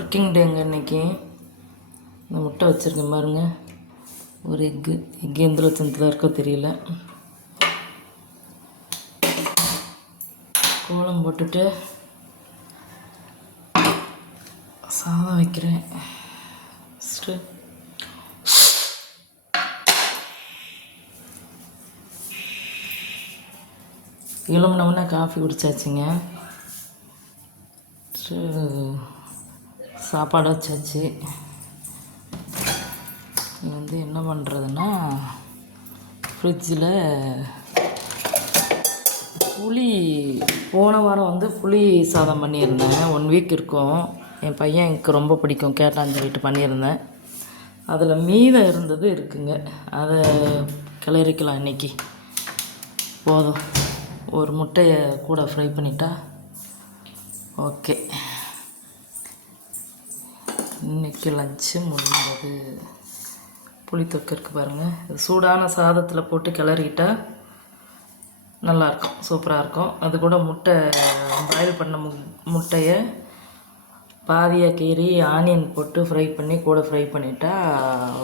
Working டேங்க இன்றைக்கி. இந்த முட்டை வச்சுருக்கேன் பாருங்கள். ஒரு எக்கு எந்த லட்சத்தில் இருக்கோ தெரியல. கோலம் போட்டுட்டு சாதம் வைக்கிறேன். ஃபஸ்ட்டு எழும்பினோம்னா காஃபி குடித்தாச்சுங்க. சாப்பாடு வச்சாச்சு. இது என்ன பண்ணுறதுன்னா, ஃப்ரிட்ஜில் புளி போன வாரம் புளி சாதம் பண்ணியிருந்தேன். 1 வீக் இருக்கும். என் பையன் எனக்கு ரொம்ப பிடிக்கும், கேட்டான்னு சொல்லிட்டு பண்ணியிருந்தேன். அதில் மீதம் இருந்தது இருக்குங்க. அதை கிளறிக்கலாம் இன்றைக்கி. போதும், ஒரு முட்டையை கூட ஃப்ரை பண்ணிட்டா ஓகே. இன்றைக்கி லஞ்சு முடிஞ்சது. புளித்தொக்கு இருக்குது பாருங்கள். இது சூடான சாதத்தில் போட்டு கிளறிக்கிட்டால் நல்லாயிருக்கும், சூப்பராக இருக்கும். அது கூட முட்டை பாயில் பண்ண முட்டையை பாதியாக கீறி ஆனியன் போட்டு ஃப்ரை பண்ணி கூட ஃப்ரை பண்ணிட்டா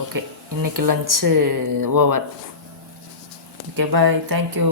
ஓகே. இன்றைக்கி லஞ்சு ஓவர். ஓகே, பாய், தேங்க்யூ.